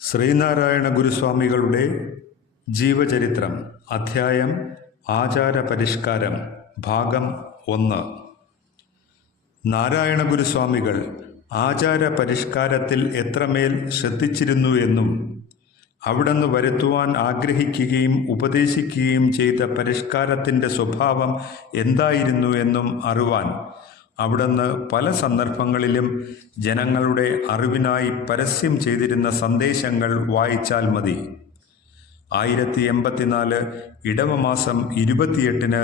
ശ്രീനാരായണ ഗുരുസ്വാമികളുടെ ജീവചരിത്രം അധ്യായം ആചാരപരിഷ്കാരം ഭാഗം ഒന്ന്. നാരായണ ഗുരുസ്വാമികൾ ആചാര പരിഷ്കാരത്തിൽ എത്രമേൽ ശ്രദ്ധിച്ചിരുന്നു എന്നും അവിടുന്ന് വരുത്തുവാൻ ആഗ്രഹിക്കുകയും ഉപദേശിക്കുകയും ചെയ്ത പരിഷ്കാരത്തിന്റെ സ്വഭാവം എന്തായിരുന്നു എന്നും അറിവാൻ അവിടുന്ന് പല സന്ദർഭങ്ങളിലും ജനങ്ങളുടെ അറിവിനായി പരസ്യം ചെയ്തിരുന്ന സന്ദേശങ്ങൾ വായിച്ചാൽ മതി. ആയിരത്തി എൺപത്തിനാല് ഇടവമാസം ഇരുപത്തിയെട്ടിന്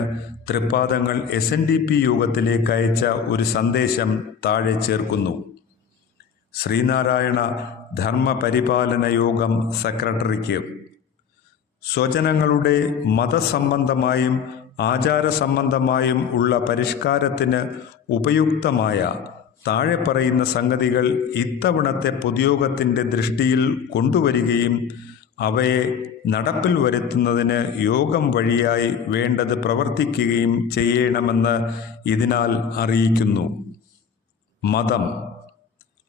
തൃപ്പാദങ്ങൾ എസ് എൻ ഡി പി യോഗത്തിലേക്ക് അയച്ച ഒരു സന്ദേശം താഴെ ചേർക്കുന്നു. ശ്രീനാരായണ ധർമ്മപരിപാലന യോഗം സെക്രട്ടറിക്ക്. സ്വജനങ്ങളുടെ മതസംബന്ധമായും ആചാരസംബന്ധമായും ഉള്ള പരിഷ്കാരത്തിന് ഉപയുക്തമായ താഴെ പറയുന്ന സംഗതികൾ ഇത്തവണത്തെ പൊതുയോഗത്തിന്റെ ദൃഷ്ടിയിൽ കൊണ്ടുവരികയും അവയെ നടപ്പിൽ വരുത്തുന്നതിന് യോഗം വഴിയായി വേണ്ടത് പ്രവർത്തിക്കുകയും ചെയ്യണമെന്ന് ഇതിനാൽ അറിയിക്കുന്നു. മതം.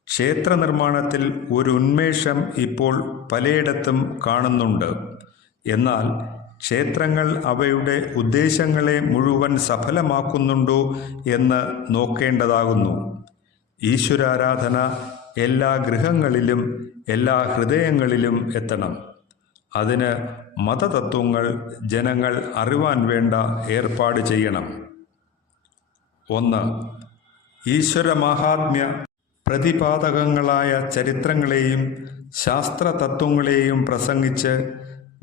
ക്ഷേത്ര നിർമ്മാണത്തിൽ ഒരു ഉന്മേഷം ഇപ്പോൾ പലയിടത്തും കാണുന്നുണ്ട്. എന്നാൽ ക്ഷേത്രങ്ങൾ അവയുടെ ഉദ്ദേശങ്ങളെ മുഴുവൻ സഫലമാക്കുന്നുണ്ടോ എന്ന് നോക്കേണ്ടതാകുന്നു. ഈശ്വരാരാധന എല്ലാ ഗൃഹങ്ങളിലും എല്ലാ ഹൃദയങ്ങളിലും എത്തണം. അതിന് മതതത്വങ്ങൾ ജനങ്ങൾ അറിവാൻ വേണ്ട ഏർപ്പാട് ചെയ്യണം. ഒന്ന് ഈശ്വര മഹാത്മ്യ പ്രതിപാദകങ്ങളായ ചരിത്രങ്ങളെയും ശാസ്ത്രതത്വങ്ങളെയും പ്രസംഗിച്ച്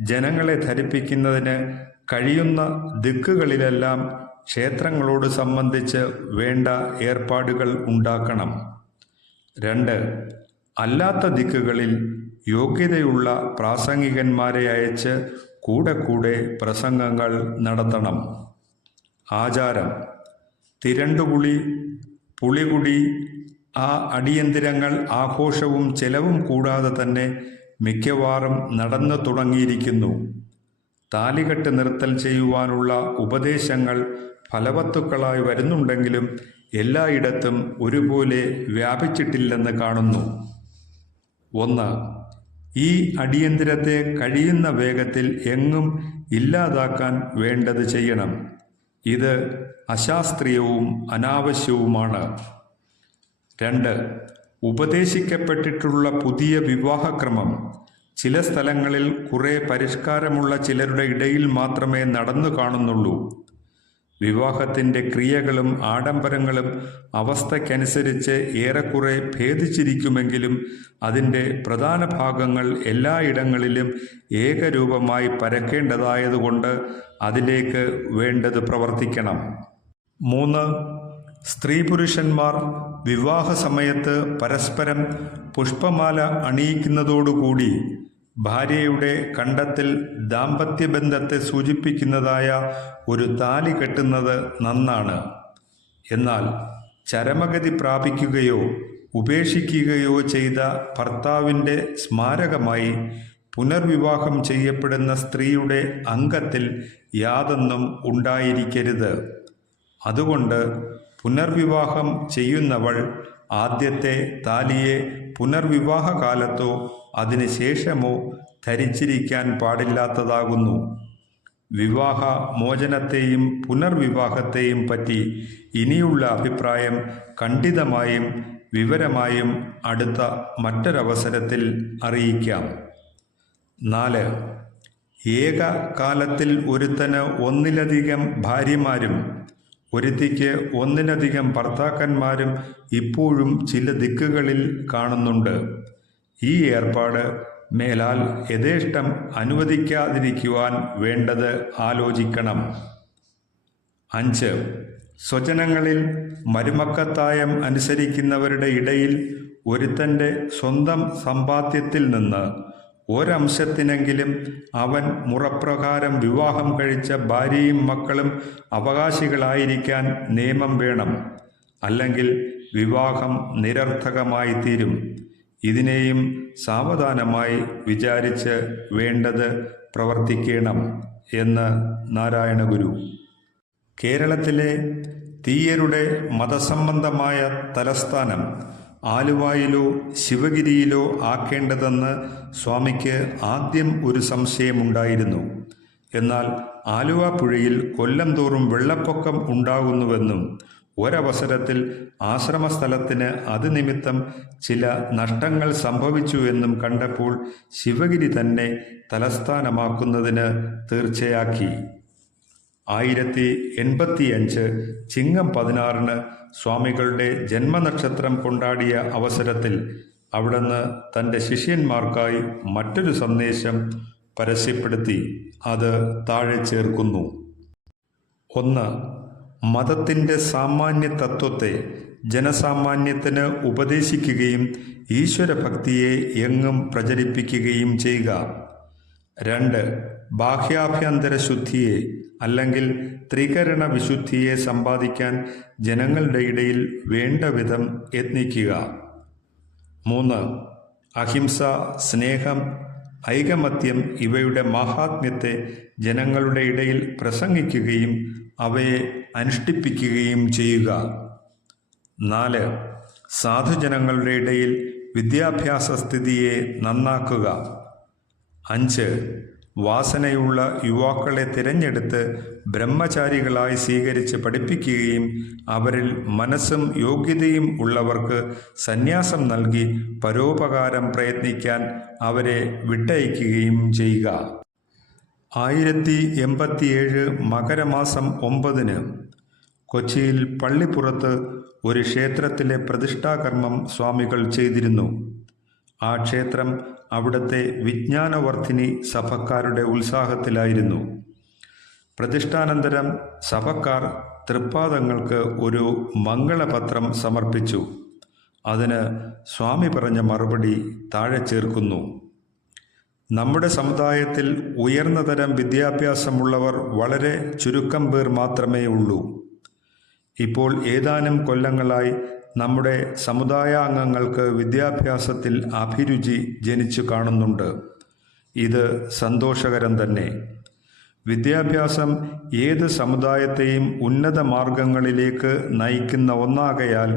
ജനങ്ങളെ ധരിപ്പിക്കുന്നതിന് കഴിയുന്ന ദിക്കുകളിലെല്ലാം ക്ഷേത്രങ്ങളോട് സംബന്ധിച്ച് വേണ്ട ഏർപ്പാടുകൾ ഉണ്ടാക്കണം. രണ്ട് അല്ലാത്ത ദിക്കുകളിൽ യോഗ്യതയുള്ള പ്രാസംഗികന്മാരെ അയച്ച് കൂടെ കൂടെ പ്രസംഗങ്ങൾ നടത്തണം. ആചാരം തിരണ്ടുകുളി പുളികുടി ആ അടിയന്തിരങ്ങൾ ആഘോഷവും ചെലവും കൂടാതെ തന്നെ മിക്കവാറും നടന്നു തുടങ്ങിയിരിക്കുന്നു. താലികെട്ട് നിർത്തൽ ചെയ്യുവാനുള്ള ഉപദേശങ്ങൾ ഫലവത്തുക്കളായി വരുന്നുണ്ടെങ്കിലും എല്ലായിടത്തും ഒരുപോലെ വ്യാപിച്ചിട്ടില്ലെന്ന് കാണുന്നു. ഒന്ന് ഈ അടിയന്തിരത്തെ കഴിയുന്ന വേഗത്തിൽ എങ്ങും ഇല്ലാതാക്കാൻ വേണ്ടത് ചെയ്യണം. ഇത് അശാസ്ത്രീയവും അനാവശ്യവുമാണ്. രണ്ട് ഉപദേശിക്കപ്പെട്ടിട്ടുള്ള പുതിയ വിവാഹക്രമം. ചില സ്ഥലങ്ങളിൽ കുറെ പരിഷ്കാരമുള്ള ചിലരുടെ ഇടയിൽ മാത്രമേ നടന്നു കാണുന്നുള്ളൂ. വിവാഹത്തിന്റെ ക്രിയകളും ആഡംബരങ്ങളും അവസ്ഥയ്ക്കനുസരിച്ച് ഏറെക്കുറെ ഭേദിച്ചിരിക്കുമെങ്കിലും അതിന്റെ പ്രധാന ഭാഗങ്ങൾ എല്ലായിടങ്ങളിലും ഏകരൂപമായി പരക്കേണ്ടതായതുകൊണ്ട് അതിലേക്ക് വേണ്ടത് പ്രവർത്തിക്കണം. മൂന്ന് സ്ത്രീ പുരുഷന്മാർ വിവാഹ സമയത്ത് പരസ്പരം പുഷ്പമാല അണിയിക്കുന്നതോടുകൂടി ഭാര്യയുടെ കണ്ടത്തിൽ ദാമ്പത്യബന്ധത്തെ സൂചിപ്പിക്കുന്നതായ ഒരു താലി കെട്ടുന്നത് നന്നാണ്. എന്നാൽ ചരമഗതി പ്രാപിക്കുകയോ ഉപേക്ഷിക്കുകയോ ചെയ്ത ഭർത്താവിന്റെ സ്മാരകമായി പുനർവിവാഹം ചെയ്യപ്പെടുന്ന സ്ത്രീയുടെ അംഗത്തിൽ യാതൊന്നും ഉണ്ടായിരിക്കരുത്. അതുകൊണ്ട് പുനർവിവാഹം ചെയ്യുന്നവൾ ആദ്യത്തെ താലിയെ പുനർവിവാഹ കാലത്തോ അതിനുശേഷമോ ധരിച്ചിരിക്കാൻ പാടില്ലാത്തതാകുന്നു. വിവാഹ മോചനത്തെയും പുനർവിവാഹത്തെയും പറ്റി ഇനിയുള്ള അഭിപ്രായം ഖണ്ഡിതമായും വിവരമായും അടുത്ത മറ്റൊരവസരത്തിൽ അറിയിക്കാം. നാല്. ഏകകാലത്തിൽ ഒരുത്തന് ഒന്നിലധികം ഭാര്യമാരും ഒരുത്തിക്ക് ഒന്നിലധികം ഭർത്താക്കന്മാരും ഇപ്പോഴും ചില ദിക്കുകളിൽ കാണുന്നുണ്ട്. ഈ ഏർപ്പാട് മേലാൽ യഥേഷ്ടം അനുവദിക്കാതിരിക്കുവാൻ വേണ്ടത് ആലോചിക്കണം. അഞ്ച്. സ്വജനങ്ങളിൽ മരുമക്കത്തായം അനുസരിക്കുന്നവരുടെ ഇടയിൽ ഒരുത്തന്റെ സ്വന്തം സമ്പാദ്യത്തിൽ നിന്ന് ഒരംശത്തിനെങ്കിലും അവൻ മുറപ്രകാരം വിവാഹം കഴിച്ച ഭാര്യയും മക്കളും അവകാശികളായിരിക്കാൻ നിയമം വേണം. അല്ലെങ്കിൽ വിവാഹം നിരർത്ഥകമായി തീരും. ഇതിനെയും സാവധാനമായി വിചാരിച്ച് വേണ്ടത് പ്രവർത്തിക്കണം എന്ന് നാരായണഗുരു. കേരളത്തിലെ തീയരുടെ മതസംബന്ധമായ തലസ്ഥാനം ആലുവായിലോ ശിവഗിരിയിലോ ആക്കേണ്ടതെന്ന് സ്വാമിക്ക് ആദ്യം ഒരു സംശയമുണ്ടായിരുന്നു. എന്നാൽ ആലുവ പുഴയിൽ കൊല്ലം തോറും വെള്ളപ്പൊക്കം ഉണ്ടാകുന്നുവെന്നും ഒരവസരത്തിൽ ആശ്രമസ്ഥലത്തിന് അത് നിമിത്തം ചില നഷ്ടങ്ങൾ സംഭവിച്ചു എന്നും കണ്ടപ്പോൾ ശിവഗിരി തന്നെ തലസ്ഥാനമാക്കുന്നതിന് തീർച്ചയാക്കി. ആയിരത്തി എൺപത്തിയഞ്ച് ചിങ്ങം പതിനാറിന് സ്വാമികളുടെ ജന്മനക്ഷത്രം കൊണ്ടാടിയ അവസരത്തിൽ അവിടുന്ന് തന്റെ ശിഷ്യന്മാർക്കായി മറ്റൊരു സന്ദേശം പരസ്യപ്പെടുത്തി അത് താഴെ ചേർക്കുന്നു. ഒന്ന് മതത്തിന്റെ സാമാന്യ തത്വത്തെ ജനസാമാന്യത്തിന് ഉപദേശിക്കുകയും ഈശ്വരഭക്തിയെ എങ്ങും പ്രചരിപ്പിക്കുകയും ചെയ്യുക. രണ്ട് ബാഹ്യാഭ്യന്തര ശുദ്ധിയെ അല്ലെങ്കിൽ ത്രികരണ വിശുദ്ധിയെ സമ്പാദിക്കാൻ ജനങ്ങളുടെ ഇടയിൽ വേണ്ട വിധം യത്നിക്കുക. മൂന്ന് അഹിംസ സ്നേഹം ഐകമത്യം ഇവയുടെ മാഹാത്മ്യത്തെ ജനങ്ങളുടെ ഇടയിൽ പ്രസംഗിക്കുകയും അവയെ അനുഷ്ഠിപ്പിക്കുകയും ചെയ്യുക. നാല് സാധുജനങ്ങളുടെ ഇടയിൽ വിദ്യാഭ്യാസ സ്ഥിതിയെ നന്നാക്കുക. അഞ്ച് വാസനയുള്ള യുവാക്കളെ തിരഞ്ഞെടുത്ത് ബ്രഹ്മചാരികളായി സ്വീകരിച്ച് പഠിപ്പിക്കുകയും അവരിൽ മനസ്സും യോഗ്യതയും ഉള്ളവർക്ക് സന്യാസം നൽകി പരോപകാരം പ്രയത്നിക്കാൻ അവരെ വിട്ടയക്കുകയും ചെയ്യുക. ആയിരത്തി എൺപത്തിയേഴ് മകരമാസം ഒമ്പതിന് കൊച്ചിയിൽ പള്ളിപ്പുറത്ത് ഒരു ക്ഷേത്രത്തിലെ പ്രതിഷ്ഠാകർമ്മം സ്വാമികൾ ചെയ്തിരുന്നു. ആ ക്ഷേത്രം അവിടുത്തെ വിജ്ഞാനവർദ്ധിനി സഭക്കാരുടെ ഉത്സാഹത്തിലായിരുന്നു. പ്രതിഷ്ഠാനന്തരം സഭക്കാർ തൃപ്പാദങ്ങൾക്ക് ഒരു മംഗളപത്രം സമർപ്പിച്ചു. അതിന് സ്വാമി പറഞ്ഞ മറുപടി താഴെ ചേർക്കുന്നു. നമ്മുടെ സമുദായത്തിൽ ഉയർന്ന തരം വിദ്യാഭ്യാസമുള്ളവർ വളരെ ചുരുക്കം പേർ മാത്രമേ ഉള്ളൂ. ഇപ്പോൾ ഏതാനും കൊല്ലങ്ങളായി നമ്മുടെ സമുദായ അംഗങ്ങൾക്ക് വിദ്യാഭ്യാസത്തിൽ അഭിരുചി ജനിച്ചു കാണുന്നുണ്ട്. ഇത് സന്തോഷകരം തന്നെ. വിദ്യാഭ്യാസം ഏത് സമുദായത്തെയും ഉന്നത മാർഗങ്ങളിലേക്ക് നയിക്കുന്ന ഒന്നാകയാൽ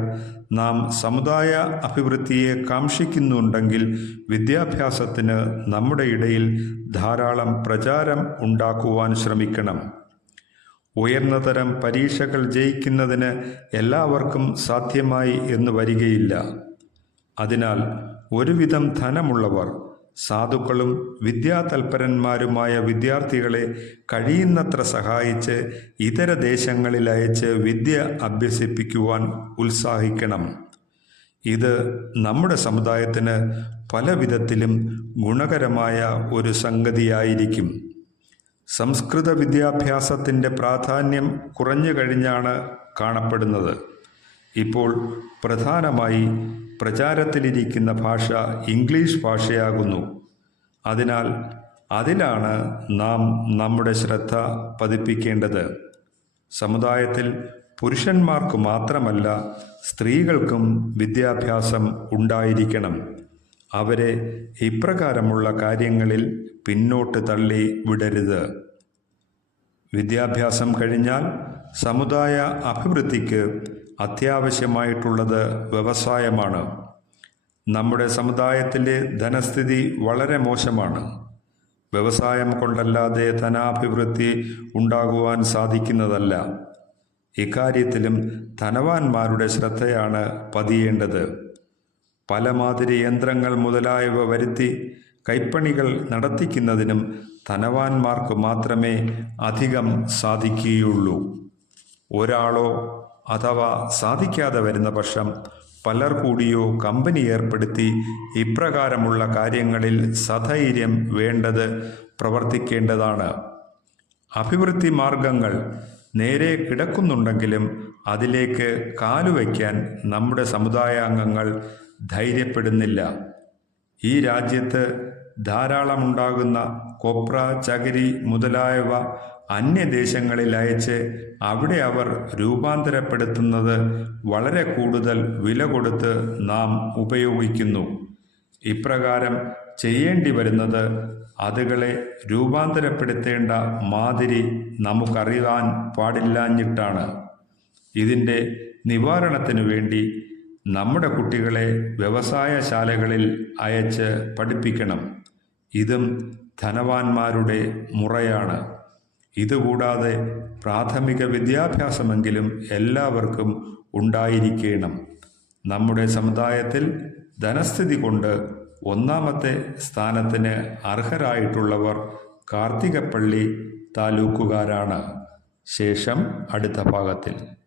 നാം സമുദായ അഭിവൃദ്ധിയെ കാക്ഷിക്കുന്നുണ്ടെങ്കിൽ വിദ്യാഭ്യാസത്തിന് നമ്മുടെ ഇടയിൽ ധാരാളം പ്രചാരം ഉണ്ടാക്കുവാൻ ശ്രമിക്കണം. ഉയർന്ന തരം പരീക്ഷകൾ ജയിക്കുന്നതിന് എല്ലാവർക്കും സാധ്യമായി എന്ന് വരികയില്ല. അതിനാൽ ഒരുവിധം ധനമുള്ളവർ സാധുക്കളും വിദ്യാതൽപരന്മാരുമായ വിദ്യാർത്ഥികളെ കഴിയുന്നത്ര സഹായിച്ച് ഇതര ദേശങ്ങളിൽ അയച്ച് വിദ്യ അഭ്യസിപ്പിക്കുവാൻ ഉത്സാഹിക്കണം. ഇത് നമ്മുടെ സമുദായത്തിന് പല വിധത്തിലും ഗുണകരമായ ഒരു സംഗതിയായിരിക്കും. സംസ്കൃത വിദ്യാഭ്യാസത്തിന്റെ പ്രാധാന്യം കുറഞ്ഞു കഴിഞ്ഞാണ് കാണപ്പെടുന്നത്. ഇപ്പോൾ പ്രധാനമായി പ്രചാരത്തിലിരിക്കുന്ന ഭാഷ ഇംഗ്ലീഷ് ഭാഷയാകുന്നു. അതിനാൽ അതിലാണ് നാം നമ്മുടെ ശ്രദ്ധ പതിപ്പിക്കേണ്ടത്. സമുദായത്തിൽ പുരുഷന്മാർക്ക് മാത്രമല്ല സ്ത്രീകൾക്കും വിദ്യാഭ്യാസം ഉണ്ടായിരിക്കണം. അവരെ ഇപ്രകാരമുള്ള കാര്യങ്ങളിൽ പിന്നോട്ട് തള്ളി വിടരുത്. വിദ്യാഭ്യാസം കഴിഞ്ഞാൽ സമുദായ അഭിവൃദ്ധിക്ക് അത്യാവശ്യമായിട്ടുള്ളത് വ്യവസായമാണ്. നമ്മുടെ സമുദായത്തിലെ ധനസ്ഥിതി വളരെ മോശമാണ്. വ്യവസായം കൊണ്ടല്ലാതെ ധനാഭിവൃദ്ധി ഉണ്ടാകുവാൻ സാധിക്കുന്നതല്ല. ഇക്കാര്യത്തിലും ധനവാന്മാരുടെ ശ്രദ്ധയാണ് പതിയേണ്ടത്. പല മാതിരി യന്ത്രങ്ങൾ മുതലായവ വരുത്തി കൈപ്പണികൾ നടത്തിക്കുന്നതിനും ധനവാന്മാർക്ക് മാത്രമേ അധികം സാധിക്കുകയുള്ളൂ. ഒരാളോ അഥവാ സാധിക്കാതെ വരുന്ന പക്ഷം പലർ കൂടിയോ കമ്പനി ഏർപ്പെടുത്തി ഇപ്രകാരമുള്ള കാര്യങ്ങളിൽ സധൈര്യം വേണ്ടത് പ്രവർത്തിക്കേണ്ടതാണ്. അഭിവൃദ്ധി മാർഗങ്ങൾ നേരെ കിടക്കുന്നുണ്ടെങ്കിലും അതിലേക്ക് കാലുവയ്ക്കാൻ നമ്മുടെ സമുദായാംഗങ്ങൾ ധൈര്യപ്പെടുന്നില്ല. ഈ രാജ്യത്ത് ധാരാളമുണ്ടാകുന്ന കൊപ്ര ചകിരി മുതലായവ അന്യദേശങ്ങളിൽ അയച്ച് അവിടെ അവർ രൂപാന്തരപ്പെടുത്തുന്നത് വളരെ കൂടുതൽ വില കൊടുത്ത് നാം ഉപയോഗിക്കുന്നു. ഇപ്രകാരം ചെയ്യേണ്ടി വരുന്നത് അതുകളെ രൂപാന്തരപ്പെടുത്തേണ്ട മാതിരി നമുക്കറിയാൻ പാടില്ലാഞ്ഞിട്ടാണ്. ഇതിന്റെ നിവാരണത്തിനു വേണ്ടി നമ്മുടെ കുട്ടികളെ വ്യവസായശാലകളിൽ അയച്ച് പഠിപ്പിക്കണം. ഇതും ധനവാന്മാരുടെ മുറയാണ്. ഇതുകൂടാതെ പ്രാഥമിക വിദ്യാഭ്യാസമെങ്കിലും എല്ലാവർക്കും ഉണ്ടായിരിക്കണം. നമ്മുടെ സമുദായത്തിൽ ധനസ്ഥിതി കൊണ്ട് ഒന്നാമത്തെ സ്ഥാനത്തിന് അർഹരായിട്ടുള്ളവർ കാർത്തികപ്പള്ളി താലൂക്കുകാരാണ്. ശേഷം അടുത്ത ഭാഗത്തിൽ.